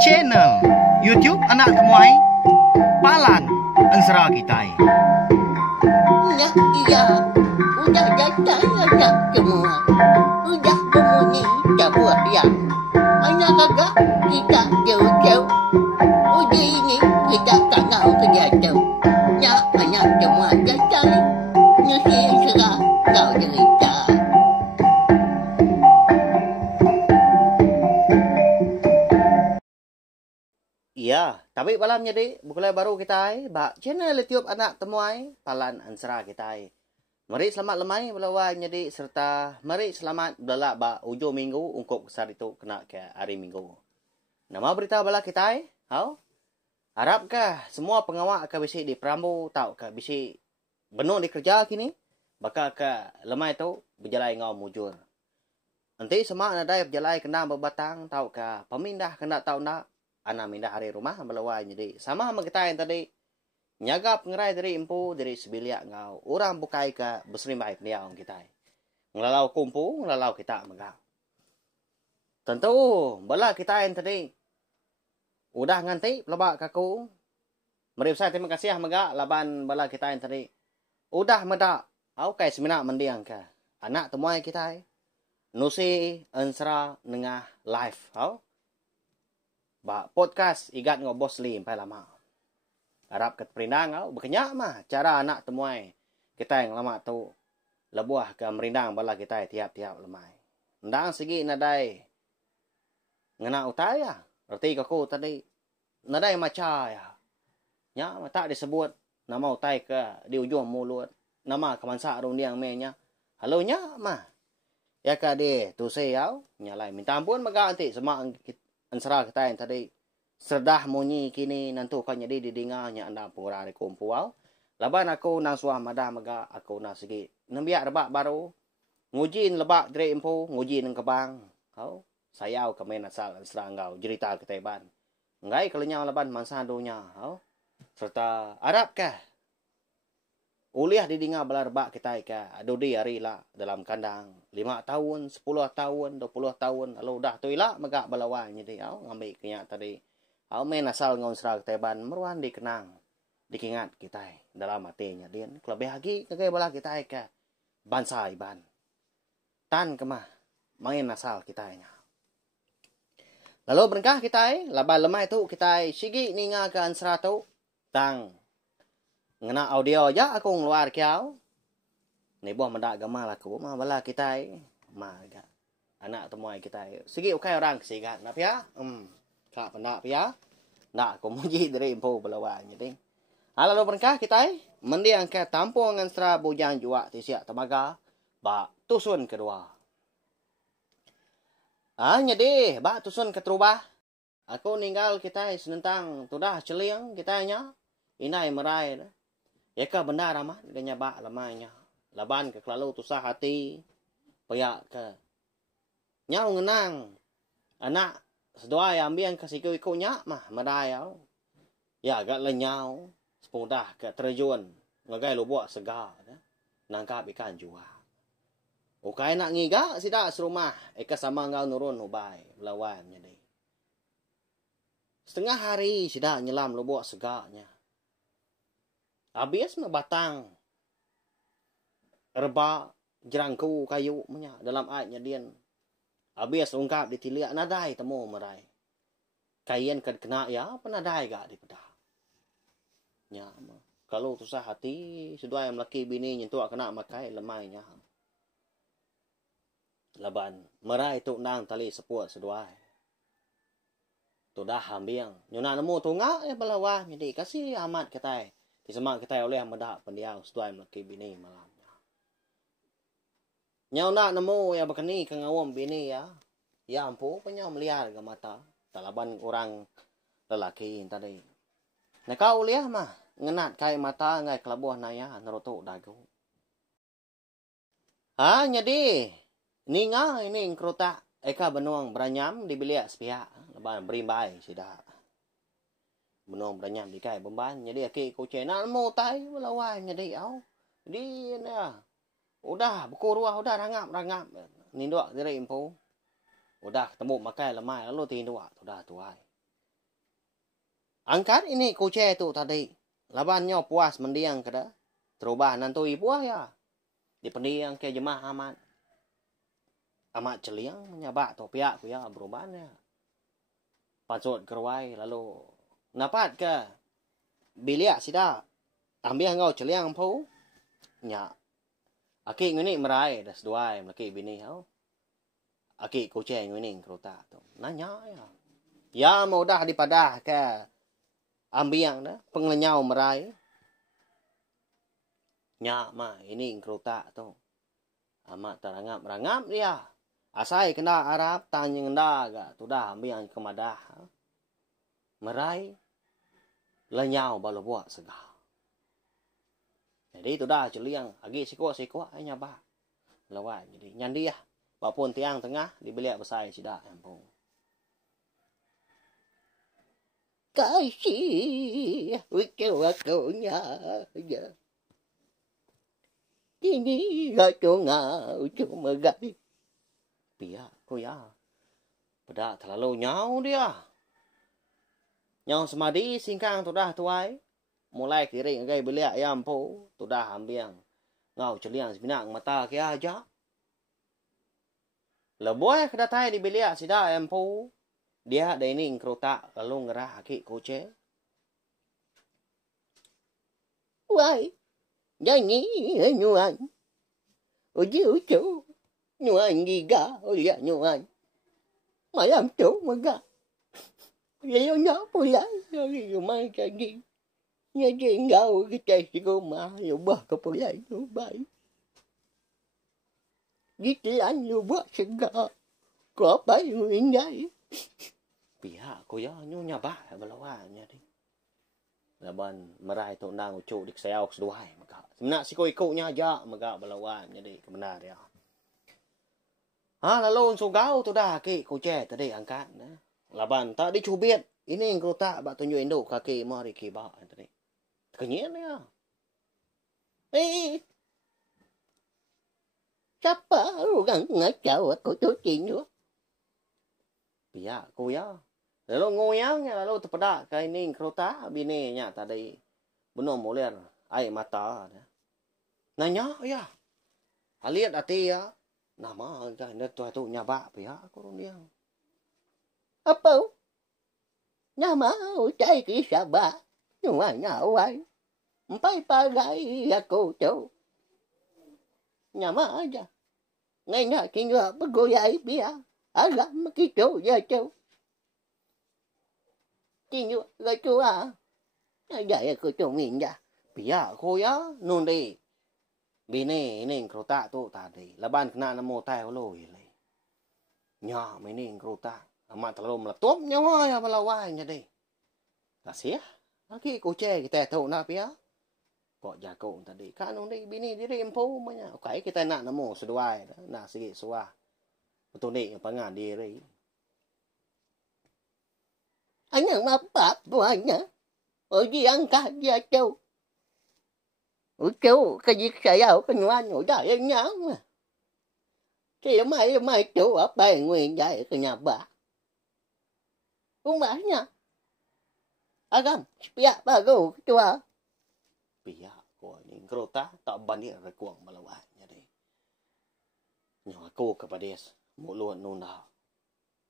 channel YouTube Anak Temuai Palan Ansara Kitai. Nah, iya, udah datang anak semua. Udah berbunyi sebuah yang anak kakak kita jauh-jauh. Uji ini kita tak tahu kejatuh. Ya, anak semua datang. Nusi serah kau cerita. Iya, tapi malam jadi bukulai baru kita bak channel YouTube Anak Temuai Palan Ansara kita. Mari selamat lemai belawai jadi serta mari selamat belak bak ujung minggu ungkup besar itu kena ke hari minggu. Nama berita bala kita hau? Harapkah semua pengawal akan bisi di Perambu tau ke bisi benar di kerja kini? Bakal ke lemai itu berjalan ngau mujur. Nanti semua ada berjalan kena berbatang tau ke pemindah kena tau nak anak mindah hari rumah melawai jadi sama kita yang tadi nyagap ngerai dari empu dari sebiliak ngau orang bukai ke berserimbai peniaung kita ngelalau kumpu ngelalau kita megau tentu bala kita yang tadi udah nganti pelabak kaku mari saya terima kasih mega laban bala kita yang tadi udah medak au kai semina mendiang ke anak temuai kita nusi ansara nengah live au ba podcast igat ngo bos lim pai lama harap ket perindang au berkenyak mah cara anak temuai kita yang lama tu lebuah ke merindang bala kita tiap-tiap lemai ndang segi nadai ngena utaya roti kaku tadi nadai maca ya nya tak disebut nama utai ke di ujung mulut nama kemansa rundiang menya halo nya mah ya ka de tu sayau nyalai minta ampun maga anti sama ansara kita yang tadi serdah munyi kini nantu kan jadi didinganya anda pura di kumpuau laban aku nang suah madah maga aku na segi nembiak rebak baru ngujin lebak dire empu ngujin nang kebang kau sayau kemen asal ansara ngau cerita keteban ngai kalenya laban mansa dunya kau serta Arab kah uliah didinga belar bak kita ka adodi hari lah dalam kandang 5 tahun 10 tahun 20 tahun lalu dah tu ila megak balawan jadi au ngambil kenyak tadi au main asal ngon sra teban meruan dikenang dikingat kita dalam hatinya dia kelebih lagi kagai bala kita ka bansa iban tan kemah main asal kita nya lalu berkah kita laba lemah itu kita sigi ninga ke ansra tu tang ngena audio aja aku ngeluar kiau ni buah mendak gamal aku mah bala kita mah anak temuai kita segi ukai orang sigat nak pia kak pendak pia nak aku muji dari info balawan jadi lalu berkah kita mendiang ke tampung ngan stra bujang jua tisiak temaga ba tusun kedua jadi ba tusun ketrubah aku ninggal kita senentang tudah celiang kita nya inai merai ya ka benda ramah dia bak lamanya laban ke kelalu tusah hati payak ke nyau ngenang anak sedua yang ambian ke siku ikunya mah medayau ya agak lenyau sepudah ke terjun ngagai lubuk segar nangkap ikan jua ukai nak ngiga sida serumah eka sama ngau nurun ubai lawan jadi setengah hari sida nyelam lubuk segarnya habis batang reba jerangku kayu punya dalam airnya dian habis ungkap ditiliak nadai temu merai kain kena ya apa nadai gak di pedah nya kalau susah hati sedua yang laki bini nyentuh kena makai lemainya laban merai tu nang tali sepuat sedua tu dah ambiang nyuna nemu tunga ya balawah jadi kasih amat katai di semak kita oleh medak pendiang setuai melaki bini malamnya. Nyau nak nemu ya bekeni ke ngawam bini ya. Ya ampu penyau melihat ke mata. Talaban orang lelaki tadi. Nah kau lihat mah ngenat kai mata ngai kelabuh naya nerotok dagu. Jadi ninga ini kerutak eka benuang beranyam di bilik sepihak leban berimbai sidak. Menong beranyam di kai bemban jadi aki ku cena mau tai melawan jadi au di udah buku ruah udah rangap nindok dari info Udah ketemu makai lemai lalu tindua udah tuai. Angkat ini kuce tu tadi. Labannya puas mendiang kada. Terubah nantui buah ya. Di pendiang ke jemaah amat. Amat celiang nyabak tu pihak ku ya berubahnya. Pansut kerwai lalu napat ke bilik sida. Ambil ngau celiang pau. Nya. Aki ngini merai das duai laki bini hau. Aki kuce ngini kerota tu. Nanya ya. Ya mau dah dipadah ke ambiang dah penglenyau merai. Nya mah ini kerota tu. Amat terangap-rangap dia. Asai kena Arab tanya ngenda ga tu dah ambiang kemadah. Merai lenyau balu buat segah. Jadi tu dah celiang agi siko-siko nya ba. Lawan jadi nyandi ya. Walaupun tiang tengah di bilik besar sida ampun. Kasih waktunya aja. Ini gak cuma gay. Pia ko ya. Pada terlalu nyau dia. Nyau semadi singkang tu dah tuai. Mulai kiri ngai bilik ayam po tu dah ambiang. Ngau celiang sebinak mata ke aja. Leboy kedatai di bilik sida ayam po. Dia ada ini kerota lalu ngerah aki kuce. Wai, jangan nyuan. Uji nyuan giga, ulia nyuan. Malam tu maga. Dia nyapa lah, dia main lagi. Nya jengau kita si rumah, yo bah kepulai yo bai. Gitian yo buat segala. Ko apa yo indai. Pihak ko ya nyonya ba balawannya di. Laban merai tu nang ucuk dik sayau keduai maka. Sebenak si ko ikutnya aja maka balawannya di kebenar ya. Lalu sugau tu dah ki kuce tadi angkat nah. Laban tak dicubit. Ini yang kerota bak tunjuk induk kaki mari ki ba tadi. Kenyan ya. Siapa orang ngacau aku tu tinju? Pihak ko ya. Lalu ngoyangnya lalu terpedak ke ini kerota bininya tadi. Benar mulir air mata. Nanya ya. Aliat hati ya. Nama kan tu nyabak pihak ko dia. Apa? Nama ucai kisah ba. Nyawai. Empai pagai aku tu. Nyama aja. Ngay na tinggal bergoyai biar. Agak begitu ya tu. Tinggal gitu ah. Ada aku tu minta. Pihak ko ya nun di. Bini ini kerota tu tadi. Laban kena namo tai lo ile. Nya ini kerota. Amat terlalu meletup nyawa ya balawainya di. Kasih ya. Lagi kuce kita tahu nak pihak. Kok jago tadi. Kan undi bini diri empu manya. Okay, kita nak nemu seduai. Nak sikit suah. Betul ni pangan diri. Anak mapak buahnya. Uji angkat dia tu. Ucu kajik saya kenyuan udah yang nyang. Kaya mai tu apa yang nguen jaya kenyabak. Rumahnya. Agam, pihak baru ketua. Pihak ko ni kerota tak bandir rekuang balawainya di. Nyawa ko kepada mulut nunda.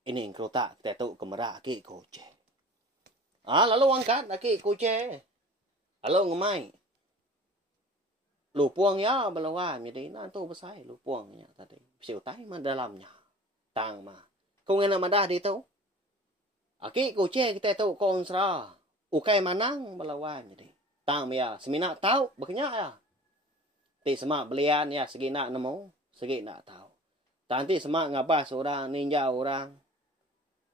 Ini kerota kita tahu kemerah ki kuce. Lalu angkat laki kuce. Lalu ngemai. Lupuang ya balawan jadi nanti besar lupuangnya tadi. Siu tai mah dalamnya. Tang mah. Kau ngena madah di tu. Aki kuce kita tahu konsra. Ukai manang balawan jadi. Tang ya semina tahu bekenya ya. Ti semak belian ya segi nak nemu, segi nak tahu. Tanti semak ngabas orang ninja orang.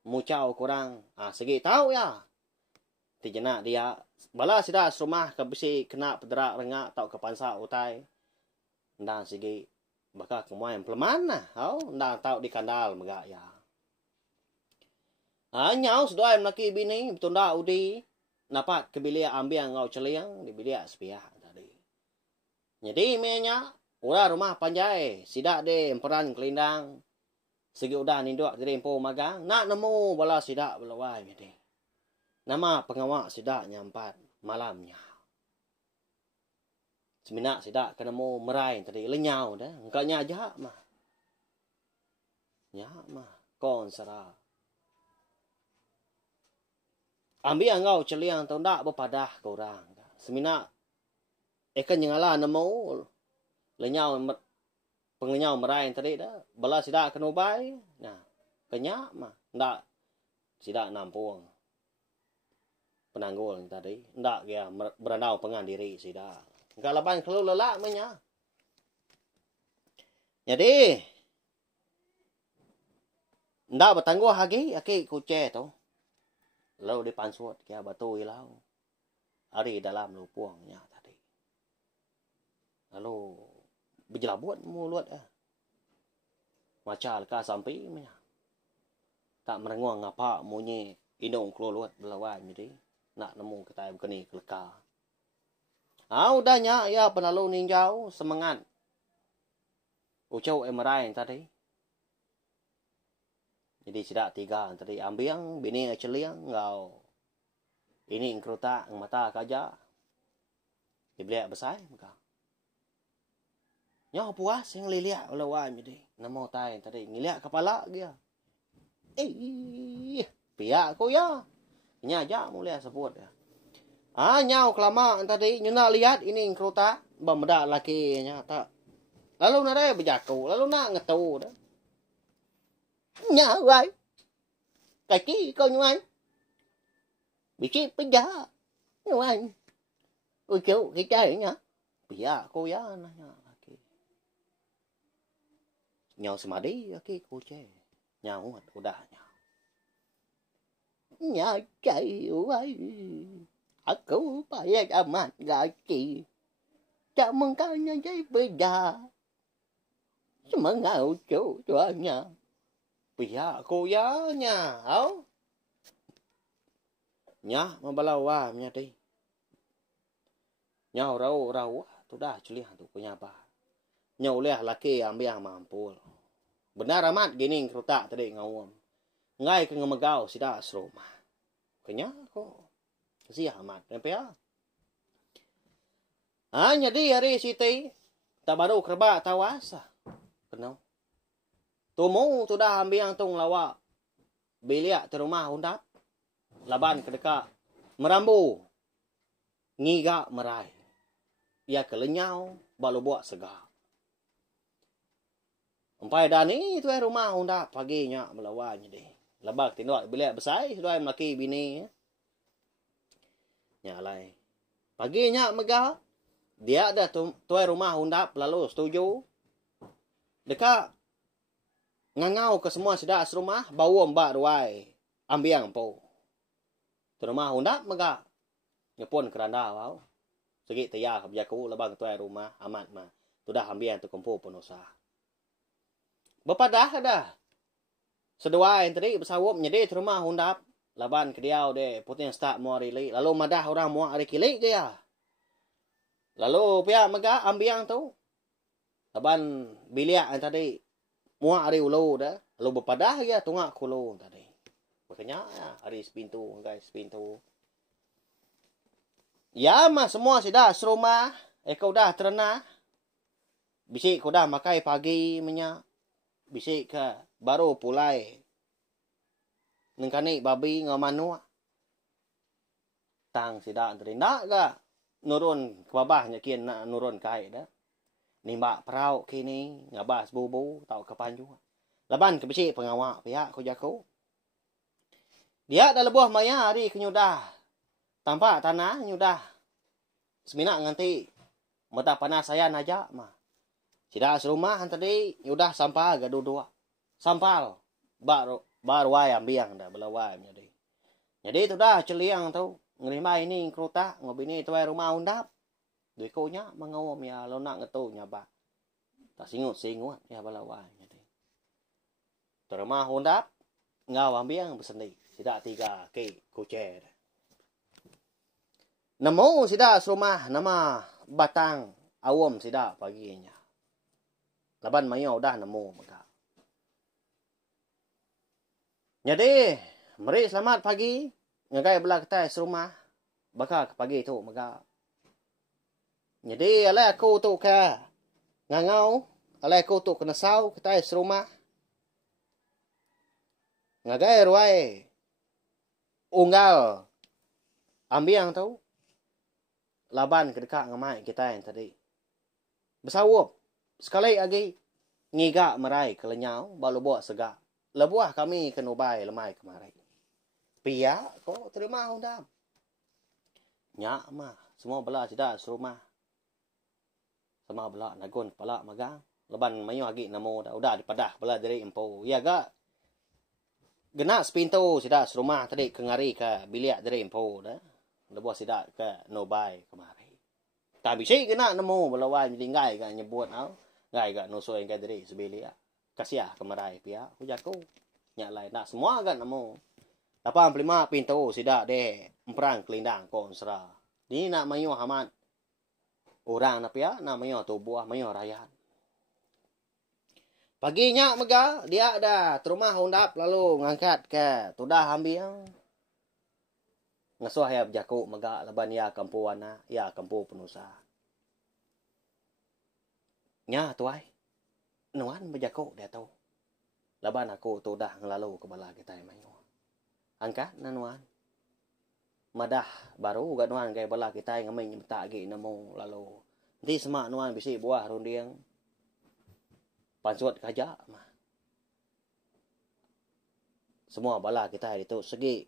Mucau kurang. Segi tahu ya. Ti jenak dia bala sida rumah ke besi kena pederak rengak tau ke pansa utai. Ndang segi bakal kemuai peleman nah. Ndang tau di kandal megak ya. Nyau sedoi laki bini betul dah udi. Napat ke bilik ambil ngau celiang di bilik sepiah tadi. Jadi menya ura rumah panjai sidak de peran kelindang. Segi udah ni dua terempo magang. Nak nemu bala sidak belawai ni. Nama pengawak sidak nyampat malamnya. Seminak sidak kena mau merai tadi lenyau dah. Engkau nyajak mah. Nyak mah kon sara. Ambil engkau celiang tau ndak berpadah ke orang. Seminak ikan yang ala nemu lenyau pengenyau merai tadi dah. Bala sidak kena ubai. Nah, kenyak mah ndak sidak nampung. Penanggul tadi ndak dia berandau pengan diri sidak. Engkau laban kalau lelak menya. Jadi ndak bertangguh lagi aki kuce tu. Lalu dipansut kia batu ilau. Ari dalam lupuangnya tadi. Lalu berjelabut mulut Macal ka sampai menya. Tak merenguang ngapa munyi indung kelulut belawan jadi. Nak nemu kita begini keleka. Udahnya ya penalu ninjau semangat. Ucau emerai tadi. Jadi sidak tiga tadi ambiang bini celiang ngau. Ini ingkruta mata kaja. Dibeliak besar maka. Nyaw puas yang liliak lawan jadi. Namo tai tadi ngiliak kepala dia. Piak ko ya. Nyajak mulia sebut ya. Nyau kelama tadi nyuna lihat ini ingkruta bamda laki nyata. Lalu nare berjaku, lalu nak ngetu dah. Nyau ai. Kaki kau nyuan. Bikin penjahat. Nyuan. Ucau kita nya. Piak ko ya nanya laki. Nyau semadi laki kuce. Nyau udahnya. Nhà chạy quay aku payah amat lagi tak mengkanya jadi beda semangat ucap tuanya pihak aku ya nya au nya membalawa nya deh nya rau tu dah celih tu punya apa nya oleh laki ambil yang mampu benar amat gini kerutak tadi ngawam ngai ke ngemegau sida asroma. Kenya ko. Si amat nempel. Jadi hari siti tak baru kerba tawasa. Kenal. Tumu tu dah ambil yang tung lawa. Biliak di rumah undap. Laban kedeka merambu. Ngiga merai. Ia kelenyau balu buat segar. Empai dani tu rumah undap paginya melawannya deh. Labak tindok bila besar sudah melaki bini. Nyalai. Paginya megah. Dia ada tuai rumah undap lalu setuju. Dekat ngangau ke semua sedak serumah bau mbak ruai ambiang po. Tu rumah undap megah. Ngepun keranda wau. Segi tayah berjaku labang tuai rumah amat mah. Tu dah ambiang tu kumpul penusa. Bepadah dah. Sedua yang tadi bersawap nyedi di rumah hundap. Laban ke dia de putih start mau rili. Lalu madah orang mau hari kilik dia. Lalu pihak megah ambiang tu. Laban biliak yang tadi mau hari ulu dah. Lalu berpadah dia tungak kulu tadi. Makanya ya, hari sepintu guys sepintu. Ya mah semua sudah serumah. Kau dah terena. Bisik kau dah makai pagi minyak. Bisik ke baru pulai nengkani babi ngamanu tang sida antri nak ga nurun ke babah nyakin nak nurun kai dah nimba perau kini ngabas bubu tau kapan juga laban ke bisi pengawak pihak ko jaku dia dah lebuh maya hari kenyudah tanpa tanah nyudah seminak nganti mata panas saya aja mah sida serumah tadi nyudah sampah gaduh dua sampal baru ayam biang dah belawai jadi itu dah celiang tu ngerima ini kerutak ngobini tu rumah undap duikonya mengawam ya lo nak ngetunya ba tak singut ya belawai jadi tu rumah undap ngawam biang bersendiri sidak tiga ke kucer nemu sidak rumah nama batang awam sidak paginya laban mayo dah nemu maka Jadi, mari selamat pagi. Ngagai belah ketai serumah. Baka ke pagi tu maga. Jadi, alai aku tu ke ngangau. Alai aku tu kena sau ketai serumah. Ngagai ruai. Unggal. Ambiang tu. Laban ke dekat ngamai kita yang tadi. Bersawup. Sekali lagi. Ngiga merai kelenyau. Balu buat segak. Lebuah kami kenubai lemai kemarin. Pia kok terima undam. Nyak mah. Semua belah tidak serumah. Sama belah nagun pala magang. Leban mayu lagi namo dah. Udah dipadah belah dari empo. Ya gak. Genak sepintu tidak serumah tadi kengari ke biliak dari empo dah. Lebuah tidak ke nubai kemarin. Tapi si genak namo belah wai meninggai ke nyebut au. Gai gak nusuai ke dari sebiliak. Kasiah kemarai pia hujaku nyak lain nak semua kan namo 85 pintu sidak de emperang kelindang konsra ni nak mayu hamat orang na pia nak mayu tubuh mayu rakyat paginya mega dia ada terumah hundap lalu ngangkat ke tudah ambil ngasuh ya jaku mega leban ya kampuana ya kampu penusa nya tuai nuan berjakuk dia tahu. Laban aku tu dah ngelalu ke bala kita yang mayu. Angkat nanuan. Madah baru gak nuan kay bala kita yang main minta lagi namo lalu. Nanti semak nuan bisi buah rundiang. Pansuat kaja mah. Semua bala kita itu segi.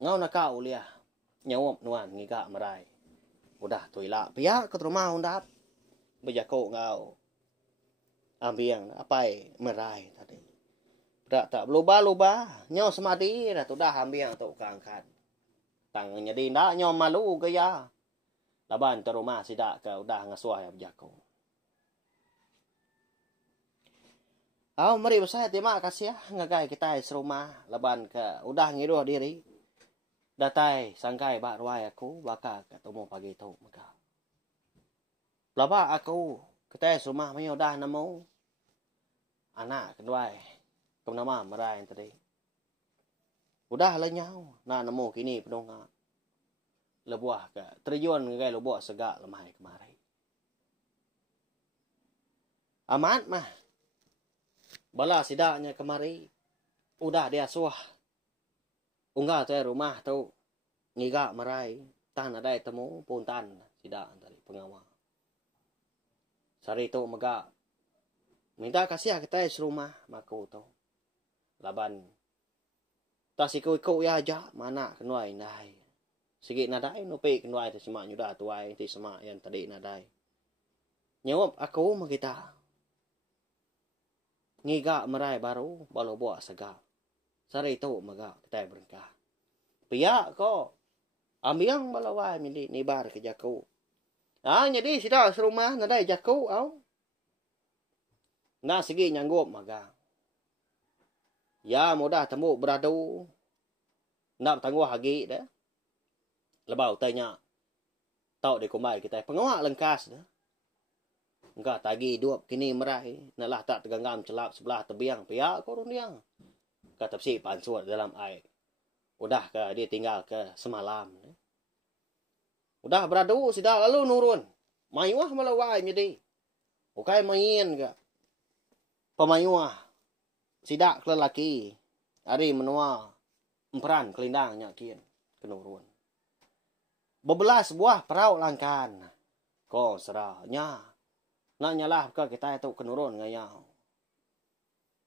Ngau nakau liah. Nyawop nuan ngiga merai. Udah tuila pihak ke rumah undap. Berjakuk ngau. Ambiang apa merai tadi. Tak luba-luba. Nyaw semadi dah tu dah ambiang tu keangkat. Tangannya di ndak nyaw malu ke ya. Laban tu rumah sidak ke udah ngasuah ya berjaku. Mari besar terima kasih ya. Ngagai kita serumah. Laban ke udah ngiruh diri. Datai sangkai bak ruai aku. Baka ketemu pagi tu. Maka. Laba aku. Kita serumah mayu dah namo. Anak kedua nama merai tadi. Udah lenyau. Nak nemu kini penungak. Lebuah ke. Terjun ke lebuah segak lemah kemari. Amat mah. Bala sidaknya kemari. Udah dia suah. Unggah tu rumah tu. Ngigak merai. Tan ada temu puntan. Sidak tadi pengawal. Sari tu megak. Minta kasih kita serumah maku tu. Laban. Tak siku-iku ya aja. Mana kenuai nai. Sikit nadai. Nupi kenuai tu semak nyudah tuai. Ti semak yang tadi nadai. Nyawap aku magita. Ngiga merai baru. Balu buat segak. Sari tu megak. Kita berengkah. Piak ko. Ambiang balawai. Mindi nibar ke jaku. Jadi sudah serumah. Nadai jaku. Nah segi nyanggup magang. Ya mudah temu beradu. Nak tangguh lagi dah. Lebau tanya. Tahu di kumai kita. Pengawak lengkas dah. Enggak tagi duap kini merai. Nalah tak teganggam celap sebelah tebiang. Piak korun dia. Kata si pansuat dalam air. Udah ke dia tinggal ke semalam. Udah beradu sudah lalu nurun. Mayuah malawai jadi. Bukai main ke. Pemayuah. Sidak lelaki. Hari menua. Emperan kelindang nyakin. Kenurun. Bebelas buah perauk langkan. Ko serahnya. Nak nyalah ke kita itu kenurun ngayau.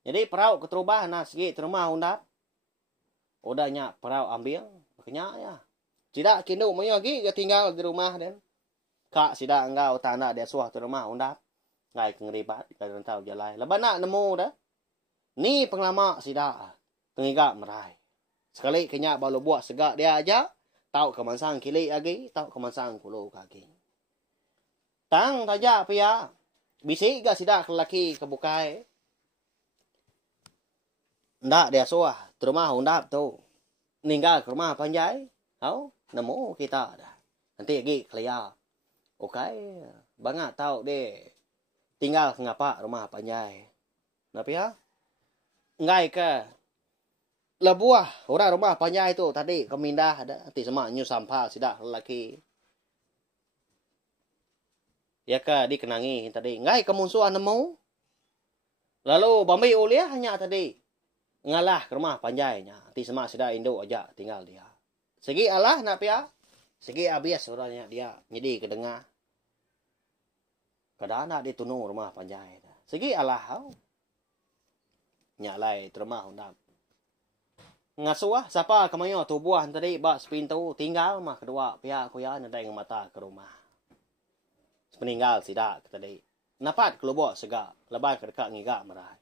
Jadi perauk keterubah. Nah segi terumah undap. Udahnya perauk ambil. Makanya ya. Sidak kinu mayu lagi. Tinggal di rumah dan. Kak sidak engkau tanda dia suah tu rumah undap. Ngai kengeribat. Kita tahu jalai. Lepas nak nemu dah. Ni penglama sidak. Pengigak merai. Sekali kenyak balu buat segak dia aja. Tahu kemansang kili lagi. Tahu kemansang kulu kaki. Tang tajak pia. Bisik gak sidak lelaki kebukai. Ndak dia suah. Terumah undap tu. Ninggal ke rumah panjai. Tahu. Nemu kita dah. Nanti lagi kelia. Okay. Bangat tahu deh. Tinggal ngapa rumah panjai. Tapi ya. Ngai ke. Lebuah, orang rumah panjang itu tadi kemindah ada nanti sama nyu sampah sidah lelaki. Ya ka dikenangi tadi. Ngai kemusuhan nemu. Lalu bambi uliah hanya tadi ngalah ke rumah panjainya. Nanti sama sidah Indo aja tinggal dia. Segi Allah nak pia. Segi abias orangnya dia. Jadi kedengar. Kadang nak ditunung rumah panjai. Segi Allah. Nyalai terumah undang. Ngasuah siapa kemayo tubuh tadi bak sepintu tinggal mah kedua pihak kuya nadai mata ke rumah. Peninggal sidak tadi. Napat kelubok sega lebar ke dekat ngigak merai.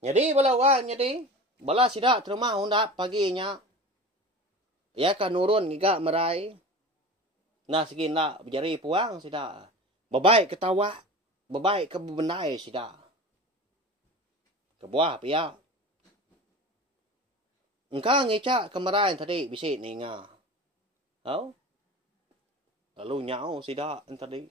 Jadi bala wan jadi bala sidak terumah undap paginya. Ya kan nurun ngigak merai. Nah segi nak berjari puang sidak. Bebaik ketawa, bebaik ke bebenai sidak. Kebuah pihak. Engkau ngecak kemarahan tadi bisik ninga. Tahu? Lalu nyau sidak tadi.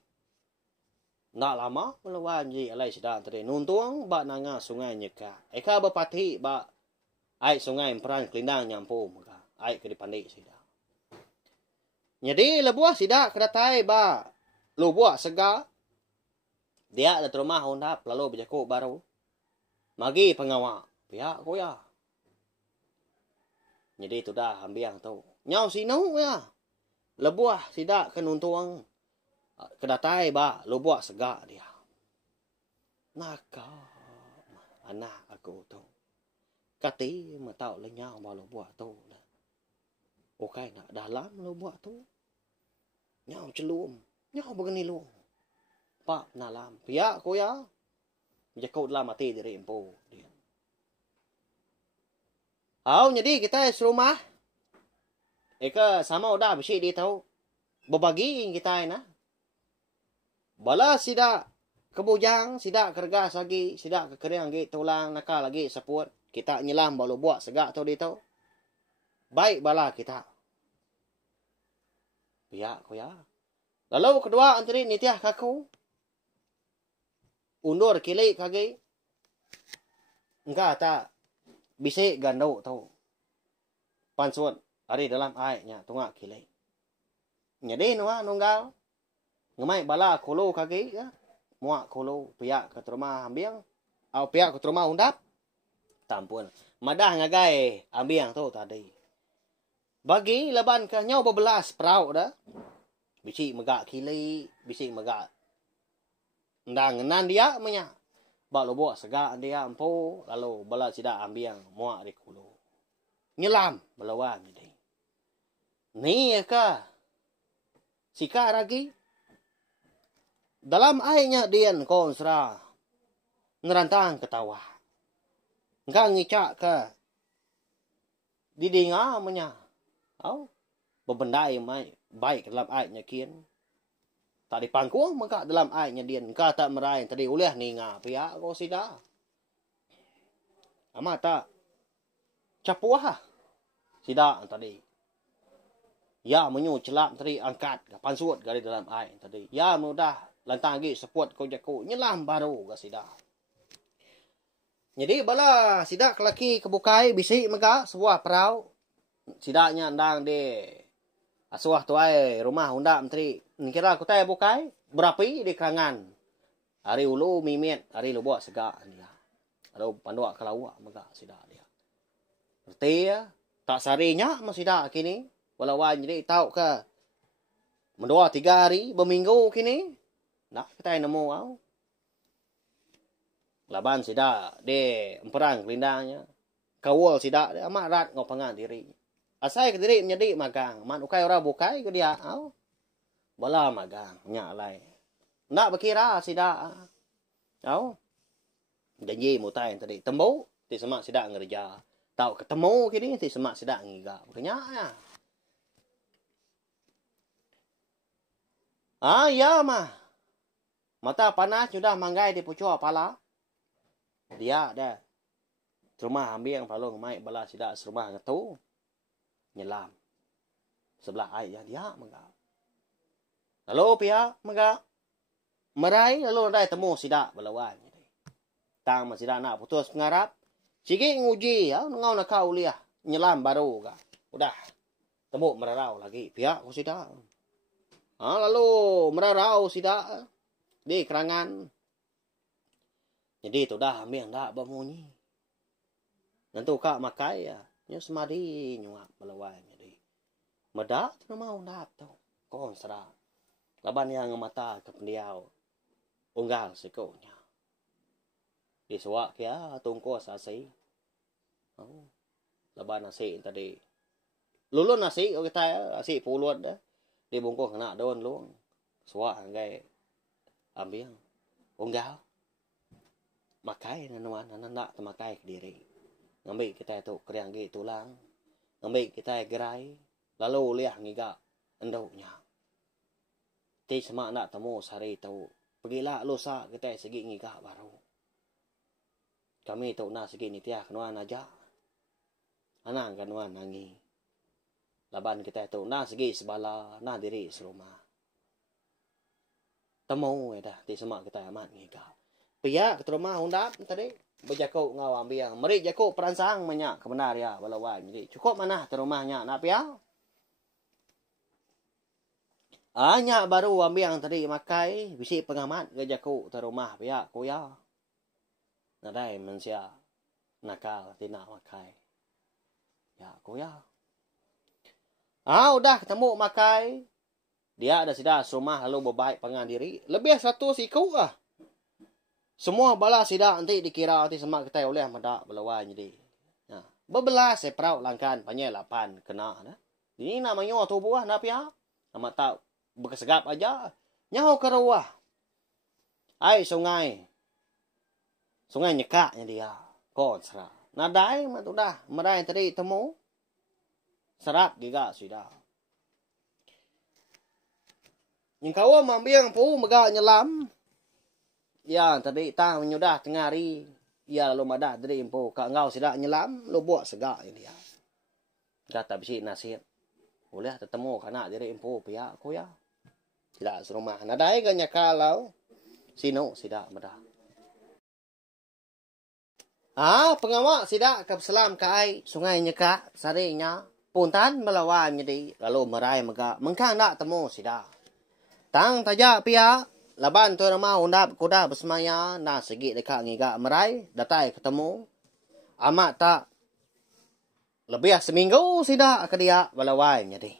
Nak lama melawan ji alai sidak tadi. Nuntung bak nanga sungai nyeka. Eka berpati bak ai sungai peran kelindang nyampu maka. Ai ke dipandai sidak. Jadi lebuah sidak kedatai bak lubuah sega. Dia ada rumah undap lalu berjakuk baru. Magi pengawak. Pihak koya. Jadi itu dah ambiang tu. Nyau sinu ya. Lebuah sidak kenuntuang. Kedatai ba lebuah segak dia. Naka anak aku tu. Kati matau lenyau ba lebuah tu. Okai nak dalam lebuah tu. Nyau celum. Nyau begini lu. Pak nalam. Pihak ko ya. Jakau dalam mati diri empu dia. Jadi kita serumah. Eka sama udah besi dia tahu. Berbagi kita na. Bala sidak kebujang, sidak kergas lagi, sidak kekering lagi, tulang nakal lagi seput. Kita nyelam balu buat segak tu dia tahu. Baik bala kita. Ya, ko ya. Lalu kedua antri nitiah kaku. Undur kilik kagi. Engkau tak bisik gandau tau. Pansut hari dalam airnya tunggak kilai. Jadi nuah nunggal. Ngemai bala kolo kaki ya. Muak kolo pihak ke rumah ambiang. Au pihak ke rumah undap. Tampun. Madah ngagai ambiang tu tadi. Bagi leban ke nyau berbelas perauk dah. Bisik megak kilai. Bisik megak. Ndang ngenan dia menyak. Bak lobok segak dia empu. Lalu bala sidak ambiang muak di kulu. Nyelam melawan ni. Ni ka. Sika lagi. Dalam airnya dian konsra. Ngerantang ketawa. Engkau ngicak ke. Didinga menyak. Berbendai mai. Baik dalam airnya kian. Tak dipangkuang maka dalam airnya dia. Engkau tak meraih. Tadi ulih ninga. Pihak kau sida. Amat tak. Capuah. Sida tadi. Ya menyu celap tadi angkat. Pansut dari dalam air tadi. Ya mudah. Lantang lagi seput kau jaku. Nyelam baru ke sida. Jadi bala sida kelaki kebukai. Bisik mega sebuah perahu. Sidaknya andang di. Asuah tuai rumah undang menteri. Kira aku tanya bukai. Berapi di kerangan. Hari ulu mimit. Hari lu buat segak dia. Lalu panduak kelawak mega sidak dia. Berarti ya. Tak sarinya masih dah kini. Walau jadi tahu ke. Mendua 3 hari. Berminggu kini. Nak kita nemu kau. Laban sidak. Di emperang kelindangnya. Kawal sidak. Dia amat rat ngau pengan diri. Asai ke diri menjadi magang. Man ukai orang bukai ke dia. Bala magang. Nyalai. Nak berkira sidak. Janji mutai tadi. Tembau. Ti semak sidak ngerja. Tahu ketemu kini. Ti semak sidak ngiga. Makanya ya. Ya mah. Mata panas sudah manggai di pucuk pala. Dia dah. Serumah ambil yang paling mai bala sidak serumah ngetu. Nyelam. Sebelah air dia mega. Lalu pihak mega. Merai lalu dah temu sidak balawan. Tang sidak nak putus pengarap. Sige nguji ya, ngau nak kau liah nyelam baru ka. Udah temu merarau lagi pihak ku sida. Lalu merarau sida di kerangan. Jadi tu dah ambil dah bemunyi. Nanti kak makai ya, nyo semadi nyuap melawai jadi. Medak tu mau ndap tu. Kon sera. Laban yang mata ke pendiau. Unggal sikonya. Di suak kia tungko sasi. Laban nasi tadi. Lulun nasi o kita nasi puluan dah. Di bungkus kena daun luang. Suak ngai ambil. Unggal. Makai nanuan nak temakai ke diri. Ngambil kita tu keriang gi tulang. Ngambil kita gerai. Lalu liah ngiga endaunya. Ti semak nak temu sehari tu. Pergilah lusa kita segi ngiga baru. Kami tu nak segi nitiah kenuan aja. Anang kenuan nangi. Laban kita tu nak segi sebala. Nak diri serumah. Temu dah. Ti semak kita amat ngiga. Pihak ke rumah undap tadi berjakuk ngau ambil meri jakuk peransang banyak kebenar ya walawan jadi cukup mana ke rumahnya nak pihak hanya baru ambil yang tadi makai bisi pengamat ke jakuk ke rumah pihak ku ya nadai manusia nakal tidak makai ya ku ya udah ketemu makai dia ada sidah rumah lalu berbaik pengan diri lebih satu siku ah. Semua bala sidak nanti dikira nanti semak kita oleh medak belawan jadi. Nah, bebelas seprau langkan panyelapan kena nah. Ini namanya tu buah na pia. Nama tak berkesegap aja. Nyaho ke ruah. Ai sungai. Sungai nyekaknya dia. Kon sera. Nadai mah tu dah merai tadi temu. Serap juga sudah. Yang kau mambiang pu megak nyelam. Ya, tadi tang menyudah tengah hari. Ya, lalu madah dari impo. Kak ngau sidak nyelam, lu buat segak ini dia. Kata bisi nasib. Boleh ketemu kanak dari impo pihak aku ya. Sidak serumah. Nadai ganya kalau. Sino sidak madah. Pengawak sidak ke selam kai. Sungai nyekak. Sarinya. Puntan melawan jadi. Lalu merai megak. Mengkang nak temu sidak. Tang tajak pihak. Laban tu ramah undap kuda bersemaya na segi dekat ngiga merai datai ketemu amat tak lebih seminggu sidak ke dia balawai jadi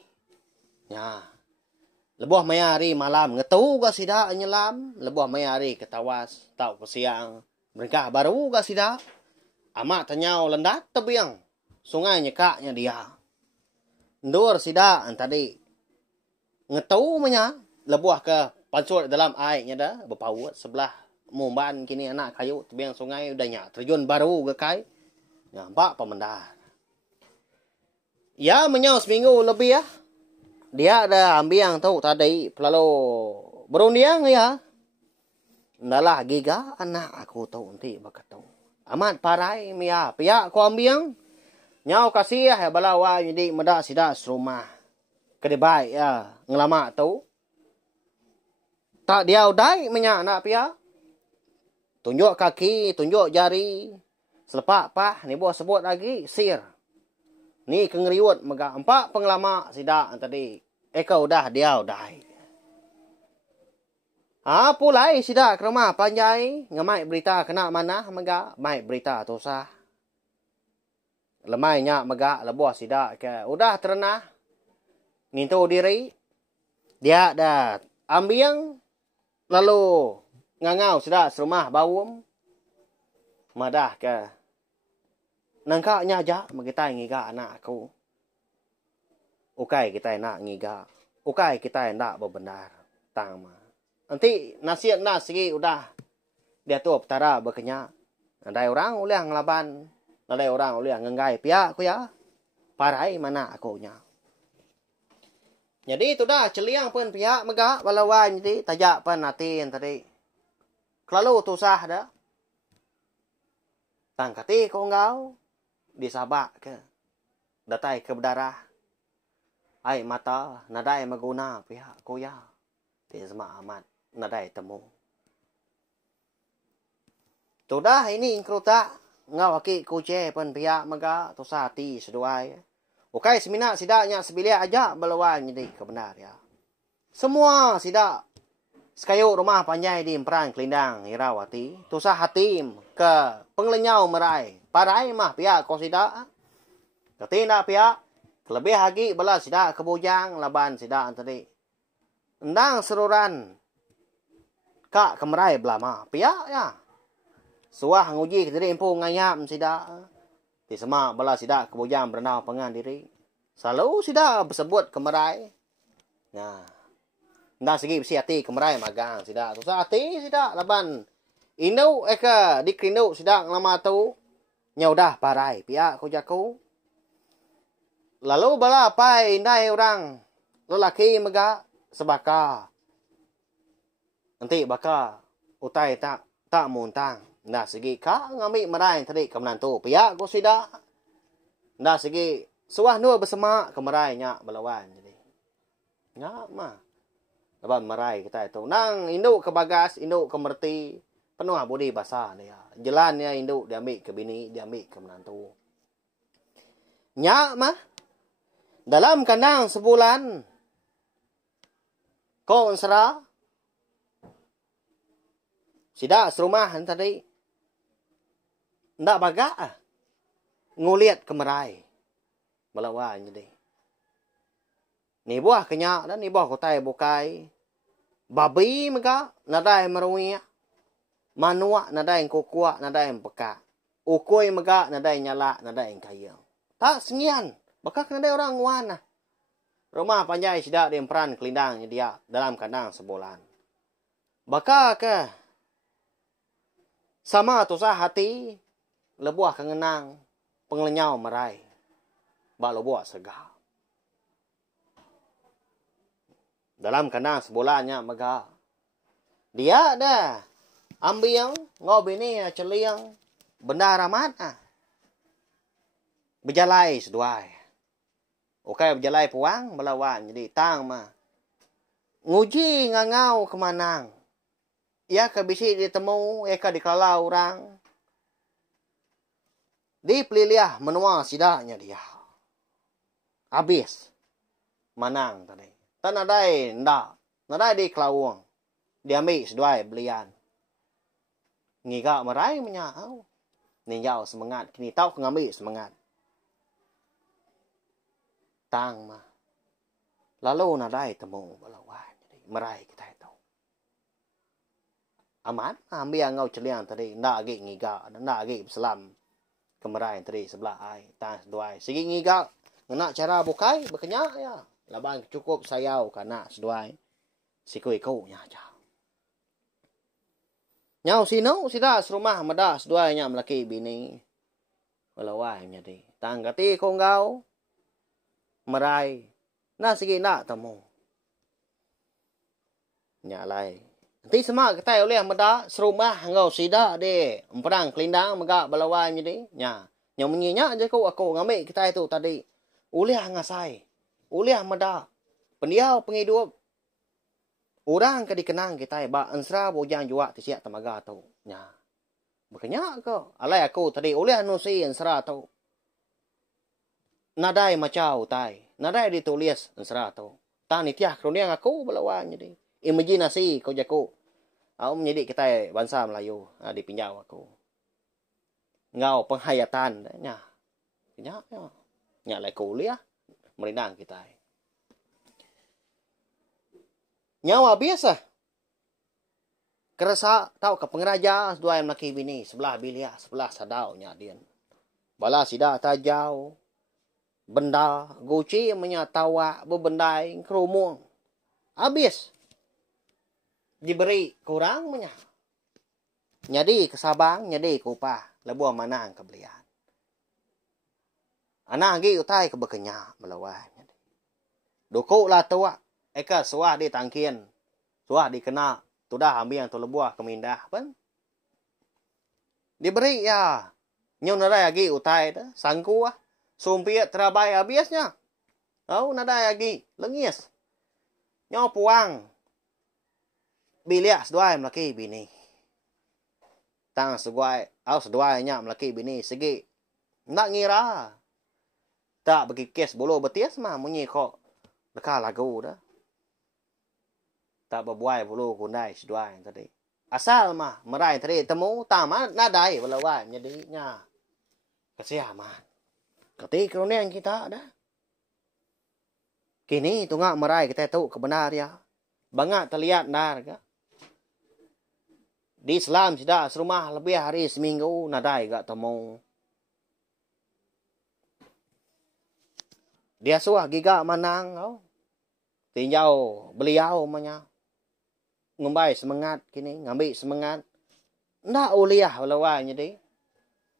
ya lebuh mayari malam ngetu ga sidak nyelam lebuh mayari ketawas tau ke siang mereka baru ga sidak amat tanyau lendat tebiang sungai nyekaknya dia ndur sidak tadi ngetu menya lebuh ke pancur dalam airnya dah berpaut sebelah mumban kini anak kayu tebiang sungai udah nyak terjun baru ke kai nampak pemendar ya menyau seminggu lebih ya dia ada ambil yang tahu tadi lalu berundiang ya ndalah giga anak aku tahu nanti bakatau amat parai mia pihak aku ambil nyau kasih ya balawa jadi medak sidak serumah kedebai ya ngelama tahu tak dia udai menyak nak pia. Tunjuk kaki, tunjuk jari. Selepak pah, ni buat sebut lagi, sir. Ni kengeriut megak empat pengelama sidak tadi. Kau dah dia udai. Pulai sidak ke rumah panjai. Ngemai berita kena mana megak. Mai berita tu sah. Lemai nyak megak lebuah sidak ke. Udah terenah. Ngintu diri. Dia dah ambil lalu ngangau sudah serumah bawum madah ke nangka nyaja kita ngiga anak aku ukai kita nak ngiga ukai kita nak bebenar tama nanti nasihat nasi udah dia tu petara berkenyak ada orang uliang ngelaban ada orang uliang ngenggai pihak aku ya parai mana aku nya. Jadi itu dah celiang pun pihak megak balawan jadi tajak pun natin tadi. Kalau tu sah dah. Tangkati kau ngau disabak ke. Datai ke berdarah. Ai mata nadai maguna pihak ko ya. Di sama amat nadai temu. Tu dah ini kruta ngau aki kuce pen pihak maga tu sati seduai. Okai semina sida nya sebilia aja balawan jadi kebenar ya. Semua sida sekayu rumah panjai di Emperan Kelindang Irawati, tu sah hatim ke penglenyau merai. Parai mah pihak ko sida. Ketina pihak lebih lagi bala sida kebujang laban sida tadi. Endang seruran kak kemerai belama pihak ya. Suah nguji kediri empu ngayam sida. Di semak bala sida kebujang berenau pengan diri. Selalu sida bersebut kemerai. Nah. Nda segi besi hati kemerai magang sida. Tu hati sida laban. Indau eka dikrindau sida lama tu. Nyaudah parai pihak ku jaku. Lalu bala pai indai orang lelaki mega sebaka. Nanti baka utai tak muntang. Nda segi ka ngami merai tadi kemenan tu pihak ku sida. Nda segi suah nu bersama kemerai nya balawan jadi. Nya mah. Laban merai kita itu. Nang induk ke bagas, induk ke merti. Penuh budi basah dia. Jalannya induk diambil ke bini, diambil ke menantu. Nyak mah. Dalam kandang sebulan. Kau ensera. Sida serumah tadi. Ndak bagak ah. Nguliat ke merai. Balawan jadi. Ni buah kenyak dan ni buah kotai bukai. Babi mega nadai meruia. Manua nadai kokua nadai peka. Ukoi mega nadai nyala nadai kaya. Tak sengian. Bakal nadai orang wana. Rumah panjai sida di Emperan Kelindang dia dalam kandang sebulan. Bakal ke sama tu sah hati lebuah kengenang penglenyau merai. Bak lebuah segar. Dalam kandang sebulannya mega. Dia dah ambil ngob ini celiang benda ramat ah. Berjalai seduai. Okai berjalai puang belawan jadi tang mah. Nguji ngangau kemanang. Ia ke bisi ditemu, ia ke dikalau orang. Di peliliah menua sidaknya dia. Habis. Manang tadi. Tak nadai ndak. Nadai di kelawang. Dia ambil seduai belian. Ngigak merai menyau. Ninjau semangat. Kini tahu ngambil semangat. Tang mah. Lalu nadai temu balawan. Merai kita itu. Amat. Ambil ngau celiang tadi. Ndak lagi ngigak. Ndak lagi berselam. Kemerai tadi sebelah ai. Tang seduai. Segi ngigak. Nak cara bukai. Berkenyak ya. Laban cukup sayau karena seduai. Sikui kau nya aja. Nyau sino sida serumah meda seduai nya melaki bini. Walawai nya di. Tanggati kau ngau. Merai. Nah segi nak temu. Nya lai. Nanti semak kita oleh meda serumah ngau sida de. Emperang Kelindang mega balawai nya di. Nya. Nyau menyinya aja kau aku ngambil kita itu tadi. Oleh ngasai. Oleh meda. Pendiau penghidup. Orang ke dikenang kita. Ba ensra bujang juak tisiak temaga tu. Nya. Berkenyak kau. Alai aku tadi. Oleh nusi ensra tu. Nadai macau tai. Nadai ditulis ensra tu. Tak nitiah kroniang aku belawan jadi. Imajinasi kau jaku. Aku menjadi kita bangsa Melayu. Di pinjau aku. Ngau penghayatan. Nya. Kenyak ya. Nya lai kuliah. Merindang kita. Nyawa biasa. Kerasa tahu ke pengeraja dua yang laki bini sebelah bilia sebelah sadau nya dia. Bala sida tajau. Benda guci menyatawa bebendai kerumung. Habis. Diberi kurang menya. Nyadi kesabang nyadi kupah lebuah manang kebelian. Anak lagi utai ke berkenyak melawan. Dukuk lah tua. Eka suah di tangkian. Suah dikena. Tudah ambil yang tu lebuah kemindah pun. Diberi ya. Nyaw nadai lagi utai dah. Sangku lah. Sumpiat terabai habisnya. Tahu nadai lagi. Lengis. Nyaw puang. Biliak seduai melaki bini. Tang seguai. Aw seduainya melaki bini segi. Ndak ngira. Tak bagi kes bulu betis mah munyi kok. Deka lagu dah. Tak berbuai bulu kundai seduai tadi. Asal mah merai tadi temu tama nadai balawai jadi nya. Kesiaman. Ketika yang kita dah. Kini tungak merai kita tahu kebenar ya. Bangak terlihat nar ka. Di Islam sudah serumah lebih hari seminggu nadai gak temu. Dia suah giga manang kau. Tinjau beliau manya. Ngumbai semangat kini, ngambil semangat. Ndak uliah balawai jadi.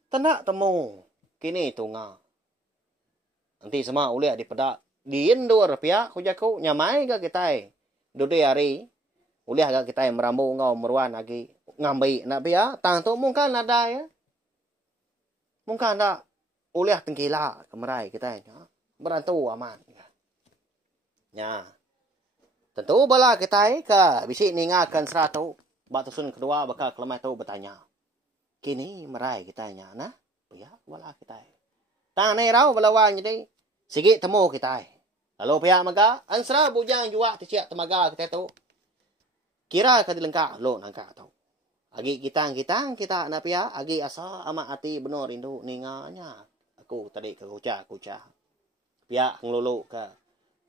Tenak temu. Kini tunga. Nanti semua uliah di pedak. Di Indo pihak kujaku nyamai ke kita. Dudi hari. Uliah ke kita merambu ngau meruan lagi. Ngambil nak pihak. Tang tu mungkin ada ya. Mungkin ada. Uliah tengkila kemerai kita. Berantu aman. Ya. Tentu bala kita ke bisi ningakan 100 batusun kedua bakal kelemah tu bertanya. Kini merai kita nya nah. Ya bala kita. Tang nei rau balawan jadi sige temu kita. Lalu pihak maga ansra bujang jua ticiak temaga kita tu. Kira ka dilengka lo nangka tu. Agi kita nak pihak agi asa ama ati benar rindu ninganya. Aku tadi ke kuca. Pihak ngelulu ke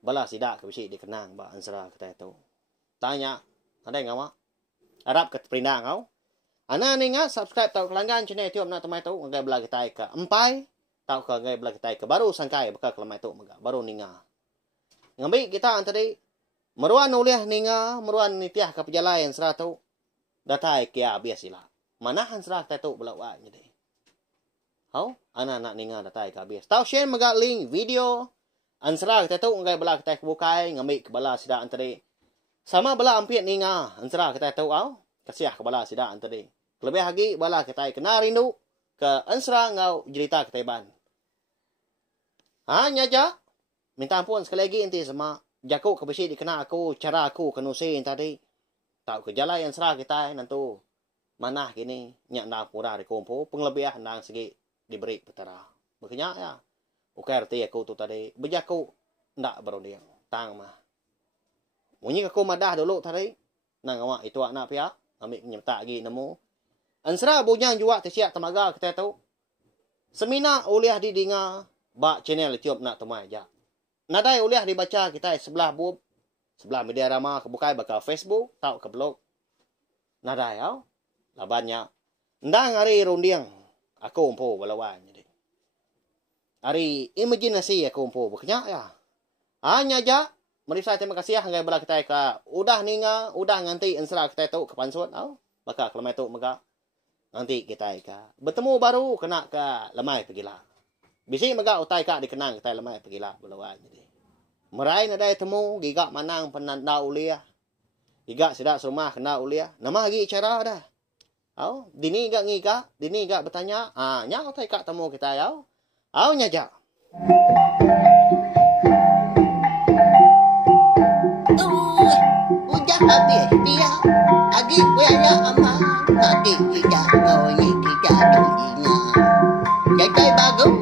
bala sidak ke bisi dikenang ba ansra kita tu. Tanya, ada yang ngama? Harap ke perindang kau. Ana ninga subscribe tau kelanggan channel tiup nak temai tu ngai bela kita ke empai tau ke ngai bela kita ke baru sangkai bakal kelemai tu maga baru ninga. Ngambil kita antari meruan uliah ninga meruan nitiah ke pejalan sera tu datai kia biasila. Manahan sera kita tu bela wa jadi. Hau ana nak ninga datai ke bias. Tau share maga link video ansra kita tu ngai bela kita bukai ngambil ke bala sida antari sama bala ampit ninga ansra kita tu au kasiah ke bala sida antari. Lebih lagi bala kita kena rindu ke ansra ngau cerita kita ban. Hanya ja minta ampun sekali lagi inti sama jaku ke besi dikena aku cara aku kenusin tadi. Tahu ke jalan ansra kita nantu manah gini nyak nak pura di kompo penglebih nang segi diberi petara. Makanya ya. Bukan arti aku tu tadi berjaku ndak berunding tang mah. Munyi aku madah dulu tadi nang awak itu anak pihak ambil nyerta lagi nemu. Ansra bujang juga tersiap temaga kita tu. Semina uliah didinga bak channel YouTube nak temai aja. Nadai uliah dibaca kita sebelah bub sebelah media rama kebukai bakal Facebook tau ke blog. Nadai au labannya. Ndang hari runding aku umpo balawan jadi. Hari imajinasi aku umpo beknya ya. Hanya aja merisa terima kasih hanggai bala kita ka udah ninga udah nganti ansra kita tu ke pansut au bakal kelemai tu mega nanti kita ka bertemu baru kena ke lemai pergilah. Bisi mega utai ka dikenang kita lemai pergilah balawan jadi. Merai nadai temu giga manang penanda uliah. Giga sidak rumah kena uliah. Nama lagi cara dah. Au dini gak ngika, dini gak bertanya, nya utai ka temu kita ya. Au nyaja. Udah habis dia. Agi buaya aman. Tadi kita kau ni kita dunia. Jadi bagus